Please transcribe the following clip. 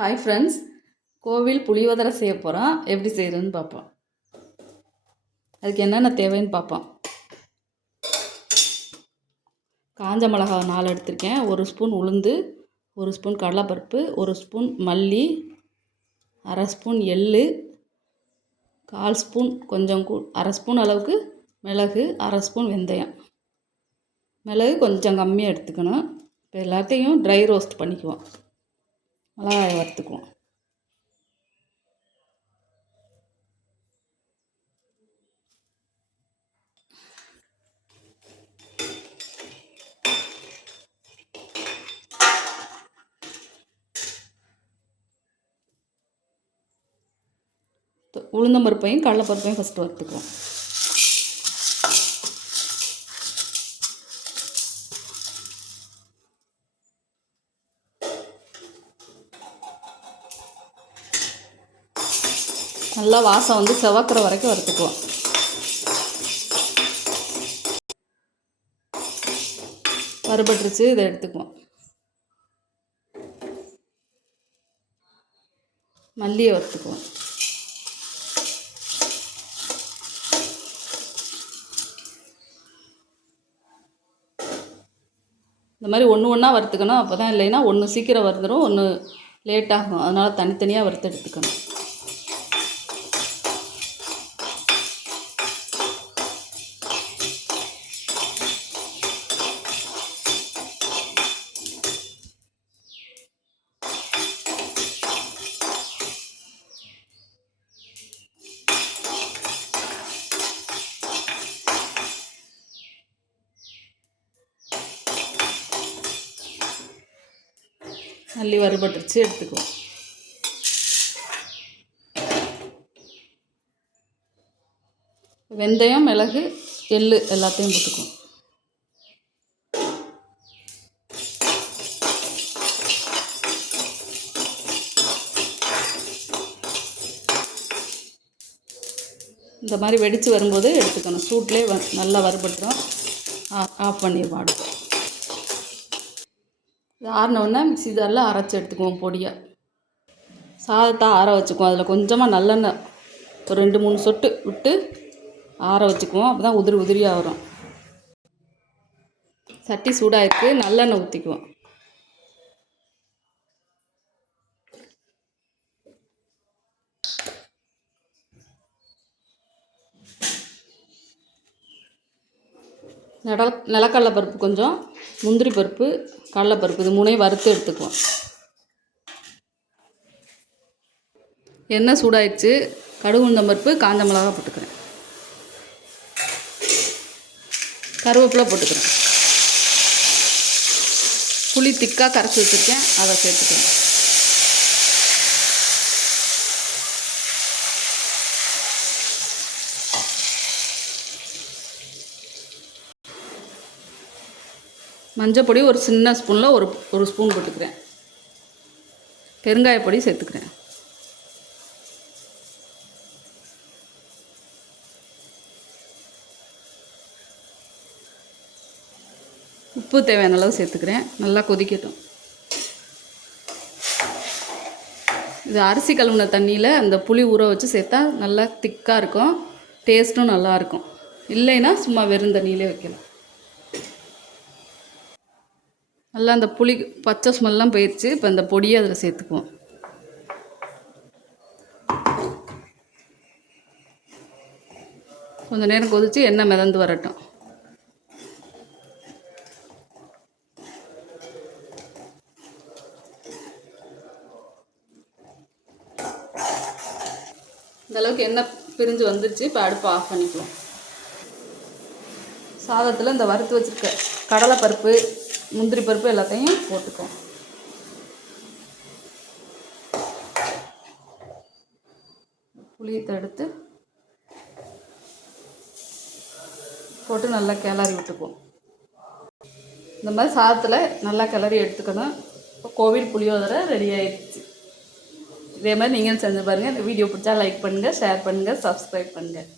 Hi friends கோவில் புளியோதரை செய்ய போகிறோம் எப்படி செய்கிறதுன்னு பார்ப்போம். அதுக்கு என்னென்ன தேவைன்னு பார்ப்போம். காஞ்ச மிளகா நாலு எடுத்திருக்கேன். ஒரு ஸ்பூன் உளுந்து ஒரு ஸ்பூன் கடலைப்பருப்பு ஒரு ஸ்பூன் மல்லி அரை ஸ்பூன் எள் கால் ஸ்பூன் கொஞ்சம் கூ அரை ஸ்பூன் அளவுக்கு மிளகு அரை ஸ்பூன் வெந்தயம். மிளகு கொஞ்சம் கம்மியாக எடுத்துக்கணும். இப்போ எல்லாத்தையும் ட்ரை ரோஸ்ட் பண்ணிக்குவோம். மிளகாயை வறுத்துக்குவோம். உளுந்தம்பருப்பையும் கடலைப்பருப்பையும் ஃபஸ்ட்டு வறுத்துக்குவோம். நல்லா வாசம் வந்து செவக்கிற வரைக்கும் வறுத்துக்குவோம். வறுபட்டுருச்சு இதை எடுத்துக்குவோம். மல்லியை வறுத்துக்குவோம். இந்த மாதிரி ஒன்று ஒன்றா வறுத்துக்கணும். அப்போ தான் இல்லைன்னா ஒன்று சீக்கிரம் வறுத்துடும் ஒன்று லேட் ஆகும். அதனால் தனித்தனியாக வறுத்து எடுத்துக்கணும். நல்லி வறுபட்டுருச்சு எடுத்துக்குவோம். வெந்தயம் மிளகு எள் எல்லாத்தையும் போட்டுக்குவோம். இந்த மாதிரி வெடித்து வரும்போது எடுத்துக்கணும். சூட்லேயே வ நல்லா வறுபட்டுரும். ஆஃப் பண்ணிடுவோம் அடுப்பு இது ஆறினவுடனே மிக்சி ஜாரில் அரைச்சி எடுத்துக்குவோம் பொடியாக சாதத்தை ஆற வச்சுக்குவோம். அதில் கொஞ்சமாக நல்லெண்ணெய் ஒரு ரெண்டு மூணு சொட்டு விட்டு ஆற வச்சுக்குவோம். அப்போ தான் உதிரி உதிரியாக வரும். சட்டி சூடாகிருக்கு நல்லெண்ணெய் ஊற்றிக்குவோம் நில நிலக்கடலை பருப்பு கொஞ்சம் முந்திரி பருப்பு கடலைப்பருப்பு இது மூணையும் வறுத்து எடுத்துக்குவோம். எண்ணெய் சூடாயிடுச்சு. கடுகு உளுந்தம் பருப்பு காஞ்ச மிளகா போட்டுக்கிறேன். கருவேப்பிலை போட்டுக்கிறேன். புளி திக்காக கரைச்சி வச்சுருக்கேன். அதை சேர்த்துக்கிறேன் மஞ்சப்பொடி ஒரு சின்ன ஸ்பூனில் ஒரு ஒரு ஸ்பூன் போட்டுக்கிறேன். பெருங்காயப்பொடி சேர்த்துக்கிறேன். உப்பு தேவையான அளவு சேர்த்துக்கிறேன். நல்லா கொதிக்கட்டும். இது அரிசி கழுவுன தண்ணியில் அந்த புளி ஊற வச்சு சேர்த்தா நல்லா திக்காக இருக்கும். டேஸ்ட்டும் நல்லாயிருக்கும் இல்லைன்னா சும்மா வெறும் தண்ணியிலே வைக்கலாம். நல்லா அந்த புளி பச்சை ஸ்மெல்லாம் போயிடுச்சு இப்போ அந்த பொடியை அதில் சேர்த்துக்குவோம். கொஞ்சம் நேரம் கொதித்து எண்ணெய் மிதந்து வரட்டும். இந்தளவுக்கு எண்ணெய் பிரிஞ்சு வந்துருச்சு. இப்போ அடுப்பு ஆஃப் பண்ணிக்குவோம். சாதத்தில் இந்த வறுத்து வச்சுருக்க கடலைப்பருப்பு முந்திரி பருப்பு எல்லாத்தையும் போட்டுக்கோம் புளியை தடுத்து போட்டு நல்லா கிளறி விட்டுக்குவோம் இந்த மாதிரி சாதத்தில் நல்லா கிளறி எடுத்துக்கணும். இப்போ கோவில் புளியோதரை ரெடி ஆயிடுச்சு. இதே மாதிரி நீங்களும் செஞ்சு பாருங்கள் இந்த வீடியோ பிடிச்சா லைக் பண்ணுங்கள் ஷேர் பண்ணுங்கள் சப்ஸ்கிரைப் பண்ணுங்கள்